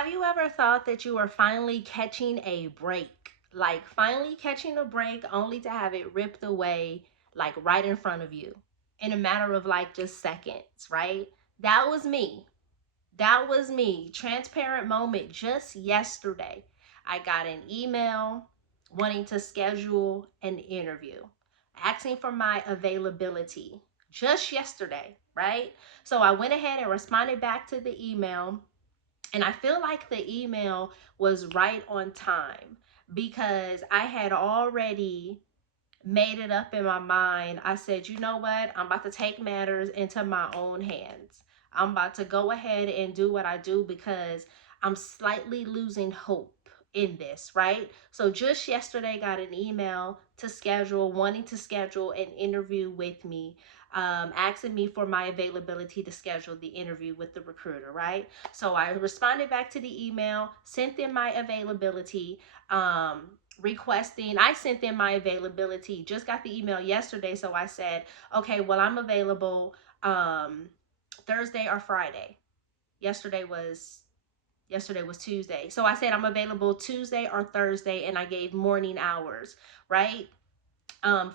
Have you ever thought that you were finally catching a break? Like finally catching a break only to have it ripped away like right in front of you in a matter of like just seconds, right? That was me. That was me. Transparent moment just yesterday. I got an email wanting to schedule an interview, asking for my availability just yesterday, right? So I went ahead and responded back to the email, and I feel like the email was right on time because I had already made it up in my mind. I said, you know what? I'm about to take matters into my own hands. I'm about to go ahead and do what I do because I'm slightly losing hope in this, right? So just yesterday got an email wanting to schedule an interview with me, asking me for my availability to schedule the interview with the recruiter, right? So I responded back to the email, sent them my availability, I sent them my availability, just got the email yesterday. So I said, okay, well, I'm available Thursday or Friday. Yesterday was Tuesday. So I said I'm available Tuesday or Thursday, and I gave morning hours, right?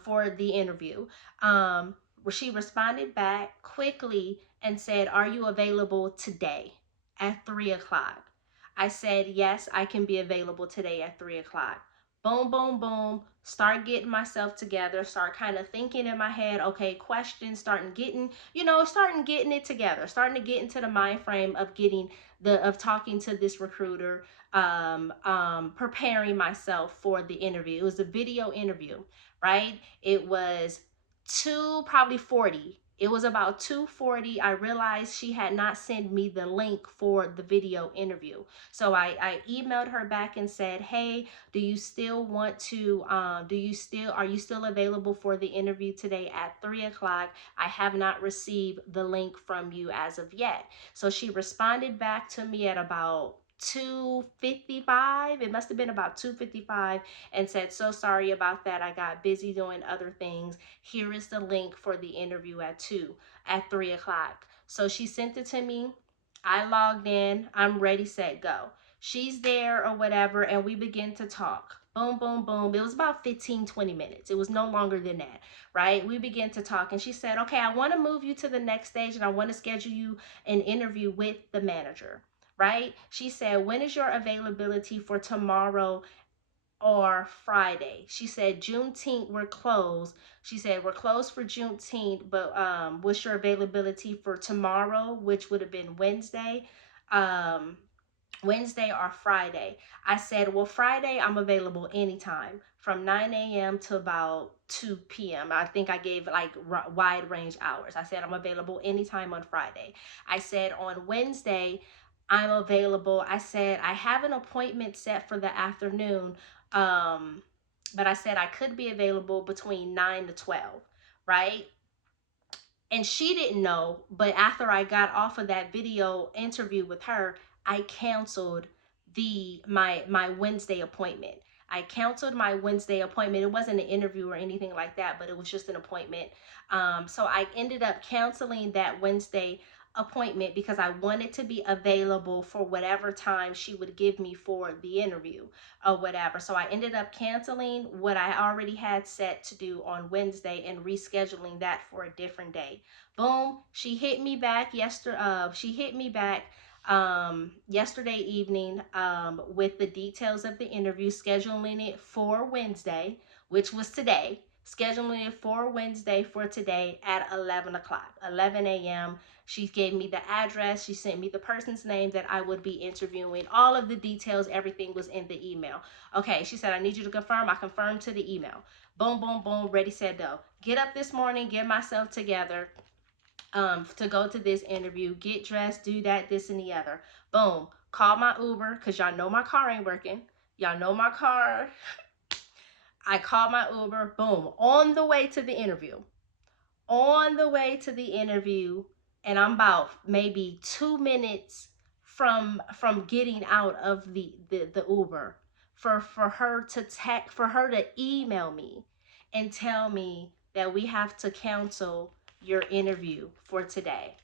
For the interview. Where she responded back quickly and said, are you available today at 3 o'clock? I said, yes, I can be available today at 3 o'clock. Boom, boom, boom. Start getting myself together. Start kind of thinking in my head, okay, questions, starting getting it together, starting to get into the mind frame of talking to this recruiter, preparing myself for the interview. It was a video interview, right? It was probably 40. It was about 2:40. I realized she had not sent me the link for the video interview. So I emailed her back and said, hey, are you still available for the interview today at 3 o'clock? I have not received the link from you as of yet. So she responded back to me at about 2:55. It must have been about 2:55, and said, so sorry about that. I got busy doing other things. Here is the link for the interview at 3 o'clock. So she sent it to me. I logged in. I'm ready, set, go. She's there or whatever, and we begin to talk. Boom, boom, boom. It was about 15-20 minutes. It was no longer than that, right? We began to talk, and she said, okay, I want to move you to the next stage, and I want to schedule you an interview with the manager, right? She said, when is your availability for tomorrow or Friday? She said, Juneteenth, we're closed. She said, we're closed for Juneteenth, but what's your availability for tomorrow, which would have been Wednesday? Wednesday or Friday? I said, well, Friday, I'm available anytime from 9 a.m. to about 2 p.m. I think I gave like wide range hours. I said, I'm available anytime on Friday. I said, on Wednesday, I'm available. I said, I have an appointment set for the afternoon, but I said I could be available between 9 to 12, right? And she didn't know, but after I got off of that video interview with her, I canceled my Wednesday appointment. I canceled my Wednesday appointment. It wasn't an interview or anything like that, but it was just an appointment. So I ended up canceling that Wednesday appointment because I wanted to be available for whatever time she would give me for the interview or whatever. So I ended up canceling what I already had set to do on Wednesday and rescheduling that for a different day. Boom, she hit me back yesterday evening with the details of the interview, scheduling it for Wednesday, which was today. Scheduling it for Wednesday for today at 11 o'clock, 11 a.m. She gave me the address. She sent me the person's name that I would be interviewing. All of the details, everything was in the email. Okay, she said, I need you to confirm. I confirmed to the email. Boom, boom, boom, ready, set, go. Get up this morning, get myself together to go to this interview, get dressed, do that, this, and the other. Boom, call my Uber, because y'all know my car ain't working. Y'all know my car. I called my Uber, boom, on the way to the interview. On the way to the interview, and I'm about maybe 2 minutes from getting out of the Uber for her to email me and tell me that we have to cancel your interview for today.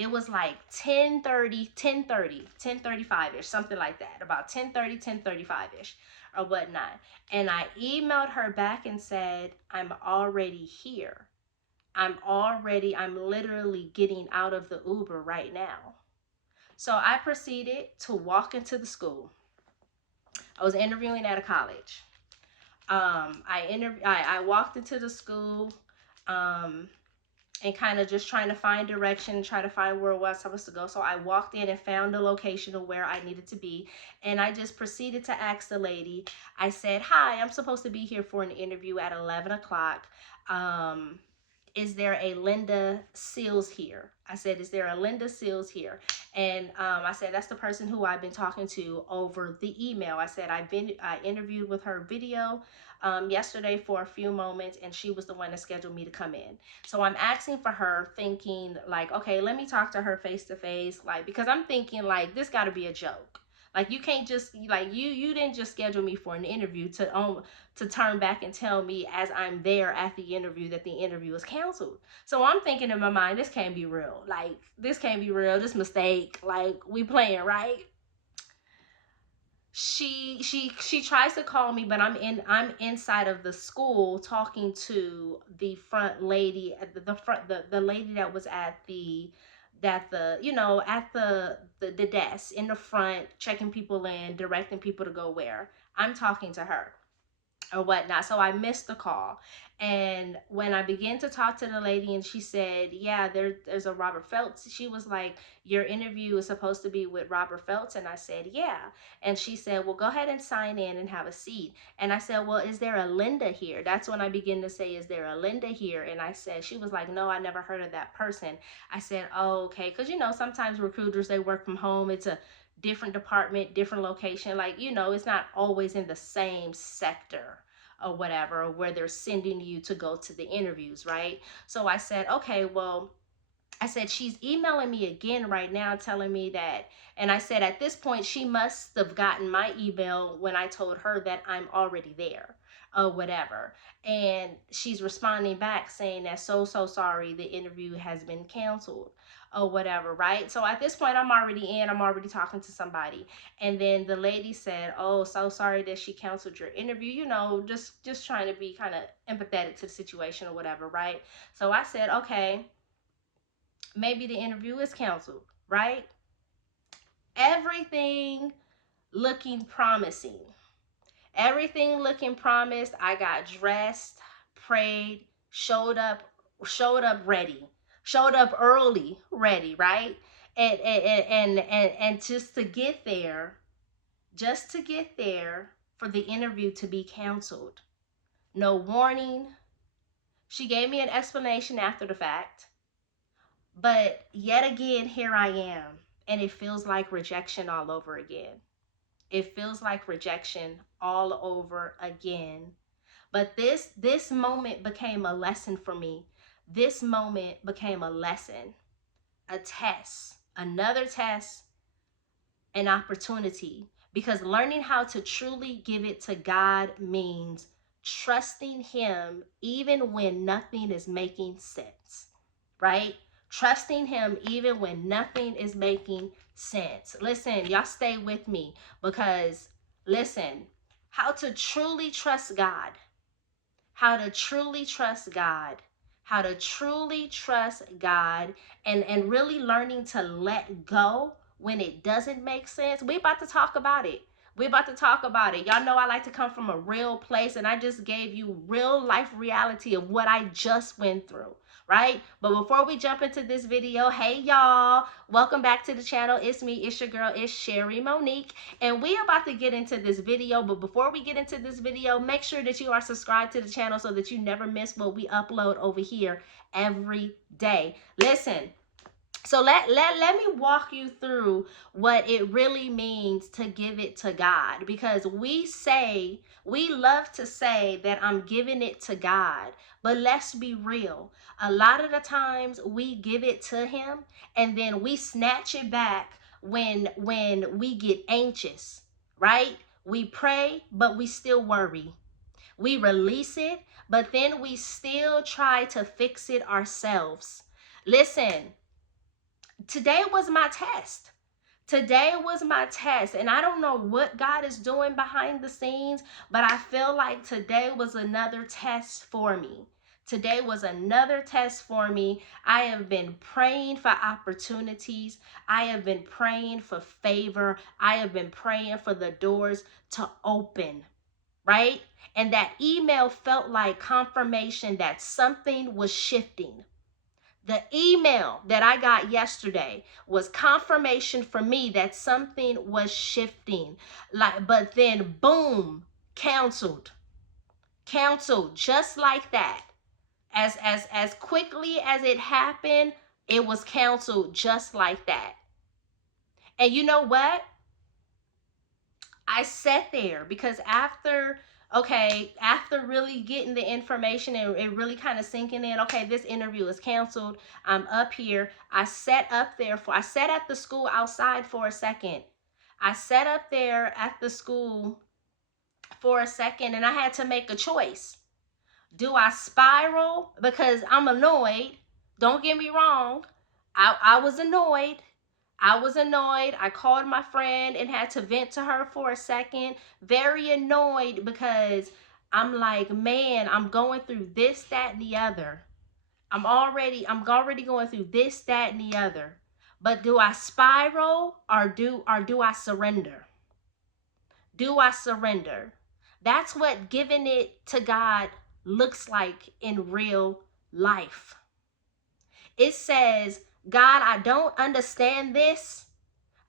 It was like 10:35ish, something like that, about 10:35ish or whatnot. And I emailed her back and said, I'm already here. I'm literally getting out of the Uber right now. So I proceeded to walk into the school. I was interviewing at a college. I walked into the school, and kind of just trying to find direction, try to find where I was supposed to go. So I walked in and found the location of where I needed to be. And I just proceeded to ask the lady, I said, hi, I'm supposed to be here for an interview at 11 o'clock. Is there a Linda Seals here? I said, is there a Linda Seals here? And I said, that's the person who I've been talking to over the email. I said, I interviewed with her video yesterday for a few moments, and she was the one that scheduled me to come in. So I'm asking for her, thinking like, okay, let me talk to her face to face, like, because I'm thinking like, this got to be a joke. Like, you can't just, like, you didn't just schedule me for an interview to turn back and tell me as I'm there at the interview that the interview is canceled. So I'm thinking in my mind, this can't be real. Like, this can't be real. This mistake. Like, we playing, right? She tries to call me, but I'm inside of the school talking to the front lady at the lady that was at the desk in the front, checking people in, directing people to go where. I'm talking to her or whatnot. So I missed the call. And when I began to talk to the lady and she said, yeah, there's a Robert Phelps. She was like, your interview is supposed to be with Robert Phelps. And I said, yeah. And she said, well, go ahead and sign in and have a seat. And I said, well, is there a Linda here? That's when I began to say, is there a Linda here? And I said, she was like, no, I never heard of that person. I said, oh, okay. Because, sometimes recruiters, they work from home. It's a different department, different location. Like, it's not always in the same sector or whatever, or where they're sending you to go to the interviews, right? So I said, okay, well, I said, she's emailing me again right now telling me that, and I said, at this point, she must have gotten my email when I told her that I'm already there or whatever. And she's responding back saying that, so sorry, the interview has been canceled or whatever, right? So at this point, I'm already talking to somebody. And then the lady said, oh, so sorry that she canceled your interview, just trying to be kind of empathetic to the situation or whatever, right? So I said, okay, maybe the interview is canceled, right? Everything looking promising. Everything looking promised. I got dressed, prayed, showed up ready. Showed up early, ready, right? And just to get there for the interview to be canceled. No warning. She gave me an explanation after the fact. But yet again, here I am. And it feels like rejection all over again. It feels like rejection all over again. But this moment became a lesson for me. This moment became a lesson, a test, another test, an opportunity. Because learning how to truly give it to God means trusting Him even when nothing is making sense, right? Trusting Him even when nothing is making sense. Listen, y'all stay with me, because listen, how to truly trust God, how to truly trust God, how to truly trust God, and really learning to let go when it doesn't make sense. We about to talk about it. We're about to talk about it. Y'all know I like to come from a real place, and I just gave you real life reality of what I just went through, right? But before we jump into this video, hey y'all, welcome back to the channel. It's me, it's your girl, it's Sherry Monique, and we about to get into this video. But before we get into this video, make sure that you are subscribed to the channel so that you never miss what we upload over here every day. Listen, so let me walk you through what it really means to give it to God, because we love to say that I'm giving it to God, but let's be real. A lot of the times we give it to Him and then we snatch it back when we get anxious, right? We pray, but we still worry. We release it, but then we still try to fix it ourselves. Listen, Today was my test. Today was my test. And I don't know what God is doing behind the scenes, but I feel like today was another test for me. Today was another test for me. I have been praying for opportunities. I have been praying for favor. I have been praying for the doors to open, right? And that email felt like confirmation that something was shifting. The email that I got yesterday was confirmation for me that something was shifting. Like, but then boom, canceled. Canceled just like that. As quickly as it happened, it was canceled just like that. And you know what? I sat there because after really getting the information and it really kind of sinking in, okay, this interview is canceled. I'm up here. I sat at the school outside for a second. I sat up there at the school for a second and I had to make a choice. Do I spiral? Because I'm annoyed. Don't get me wrong. I was annoyed. I called my friend and had to vent to her for a second. Very annoyed because I'm like, man, I'm going through this, that, and the other. I'm already going through this, that, and the other. But do I spiral or do I surrender? Do I surrender? That's what giving it to God looks like in real life. It says, God, I don't understand this.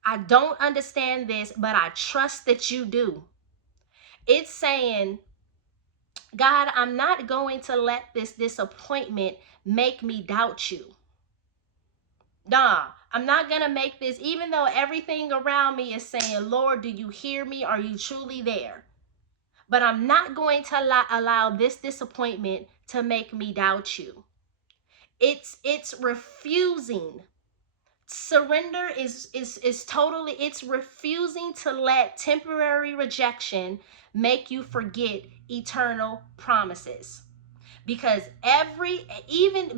But I trust that you do. It's saying, God, I'm not going to let this disappointment make me doubt you. Nah, I'm not going to make this, even though everything around me is saying, Lord, do you hear me? Are you truly there? But I'm not going to allow this disappointment to make me doubt you. It's refusing. Surrender is totally, it's refusing to let temporary rejection make you forget eternal promises. Because even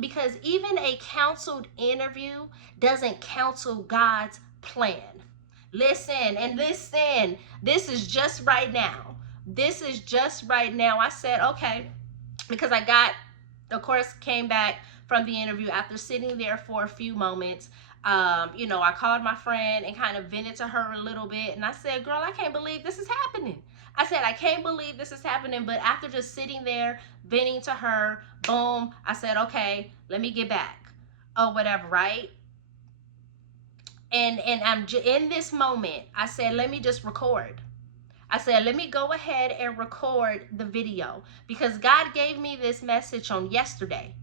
a canceled interview doesn't cancel God's plan. Listen, this is just right now. I said, okay, because I got, of course, came back from the interview after sitting there for a few moments. I called my friend and kind of vented to her a little bit. And I said, girl, I can't believe this is happening. I can't believe this is happening. But after just sitting there, venting to her, boom, I said, okay, let me get back or whatever, right? And I'm in this moment, I said, let me just record. I said, let me go ahead and record the video because God gave me this message on yesterday.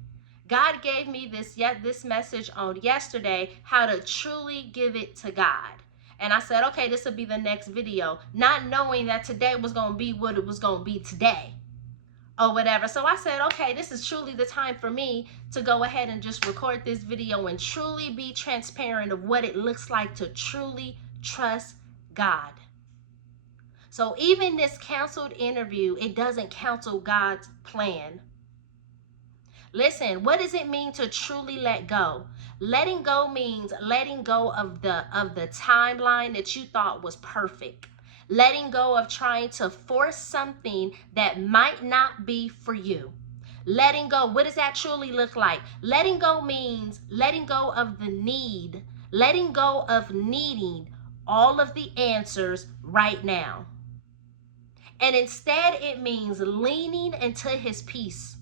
God gave me this message on yesterday, how to truly give it to God. And I said, okay, this will be the next video, not knowing that today was going to be what it was going to be today or whatever. So I said, okay, this is truly the time for me to go ahead and just record this video and truly be transparent of what it looks like to truly trust God. So even this canceled interview, it doesn't cancel God's plan. Listen, what does it mean to truly let go? Letting go means letting go of the timeline that you thought was perfect. Letting go of trying to force something that might not be for you. Letting go, what does that truly look like? Letting go means letting go of the need. Letting go of needing all of the answers right now. And instead, it means leaning into his peace.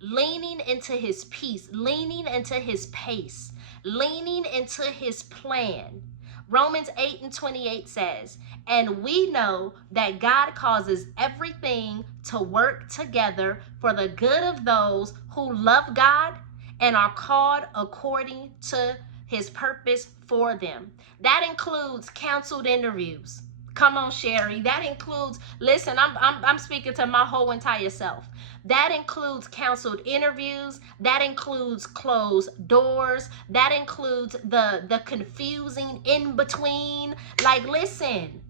Leaning into his peace, leaning into his pace, leaning into his plan. Romans 8:28 says, and we know that God causes everything to work together for the good of those who love God and are called according to his purpose for them. That includes canceled interviews. Come on, Sherry. That includes, listen, I'm speaking to my whole entire self. That includes canceled interviews. That includes closed doors. That includes the confusing in between. Like, listen.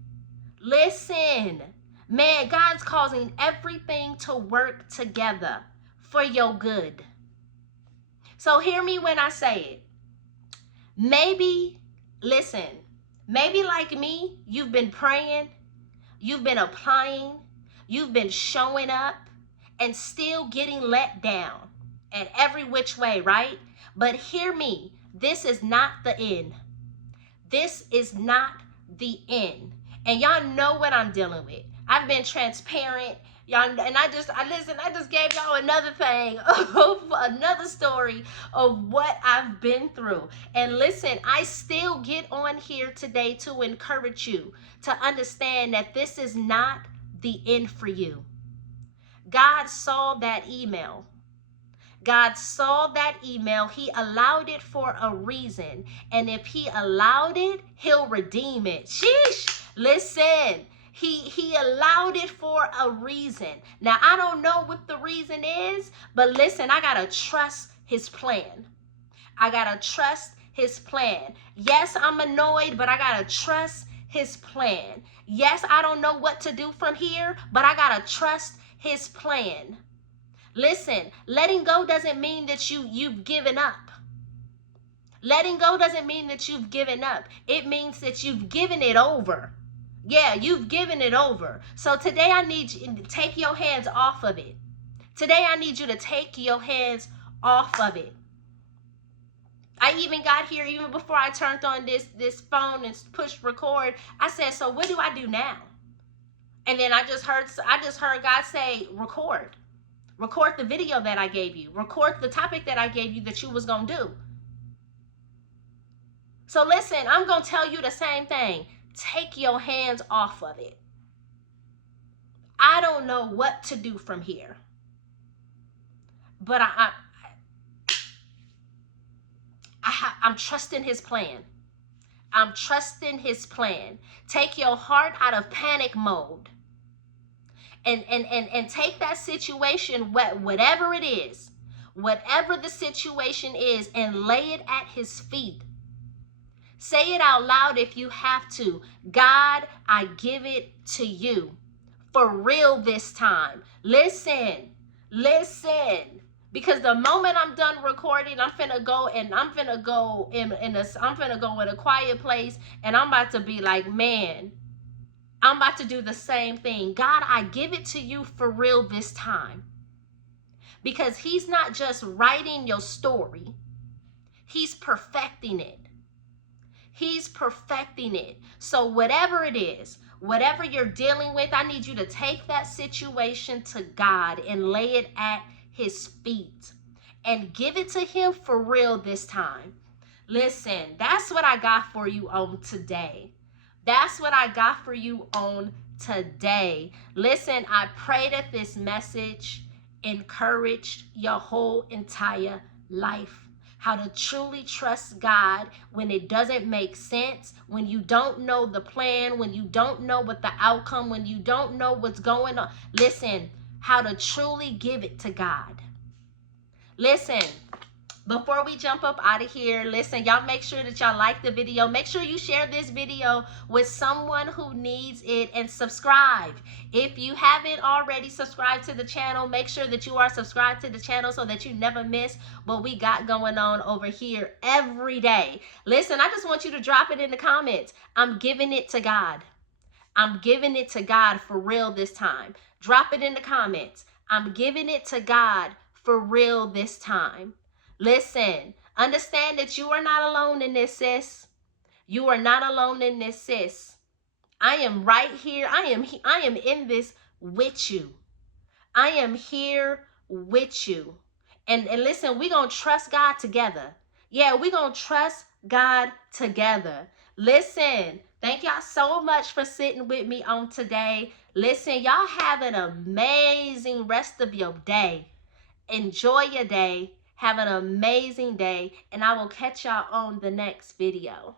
Man, God's causing everything to work together for your good. So hear me when I say it. Maybe, listen, maybe like me, you've been praying, you've been applying, you've been showing up, and still getting let down in every which way, right? But hear me, this is not the end. This is not the end. And y'all know what I'm dealing with. I've been transparent. Y'all, and I just gave y'all another thing of another story of what I've been through. And listen, I still get on here today to encourage you to understand that this is not the end for you. God saw that email. God saw that email. He allowed it for a reason. And if he allowed it, he'll redeem it. Sheesh. Listen, he allowed it for a reason. Now, I don't know what the reason is, but listen, I got to trust his plan. I got to trust his plan. Yes, I'm annoyed, but I got to trust his plan. Yes, I don't know what to do from here, but I got to trust his plan. Listen, letting go doesn't mean that you've given up. Letting go doesn't mean that you've given up. It means that you've given it over. Yeah, you've given it over. So today I need you to take your hands off of it. Today I need you to take your hands off of it. I even got here, even before I turned on this phone and pushed record, I said, so what do I do now? And then I just heard God say, record. Record the video that I gave you. Record the topic that I gave you that you was going to do. So listen, I'm going to tell you the same thing. Take your hands off of it. I don't know what to do from here. But I'm trusting his plan. I'm trusting his plan. Take your heart out of panic mode. And take that situation, whatever it is, whatever the situation is, and lay it at his feet. Say it out loud if you have to. God, I give it to you. For real this time. Listen. Because the moment I'm done recording, I'm finna go in a quiet place, and I'm about to be like, man, I'm about to do the same thing. God, I give it to you for real this time. Because he's not just writing your story. He's perfecting it. He's perfecting it. So whatever it is, whatever you're dealing with, I need you to take that situation to God and lay it at his feet. And give it to him for real this time. Listen, that's what I got for you on today. That's what I got for you on today. Listen, I pray that this message encouraged your whole entire life. How to truly trust God when it doesn't make sense, when you don't know the plan, when you don't know what the outcome, when you don't know what's going on. Listen, how to truly give it to God. Listen. Before we jump up out of here, listen, y'all make sure that y'all like the video. Make sure you share this video with someone who needs it, and subscribe. If you haven't already subscribed to the channel, make sure that you are subscribed to the channel so that you never miss what we got going on over here every day. Listen, I just want you to drop it in the comments. I'm giving it to God. I'm giving it to God for real this time. Drop it in the comments. I'm giving it to God for real this time. Listen, understand that you are not alone in this, sis. You are not alone in this, sis. I am right here. I am in this with you. I am here with you. And listen, we're going to trust God together. Yeah, we're going to trust God together. Listen, thank y'all so much for sitting with me on today. Listen, y'all have an amazing rest of your day. Enjoy your day. Have an amazing day, and I will catch y'all on the next video.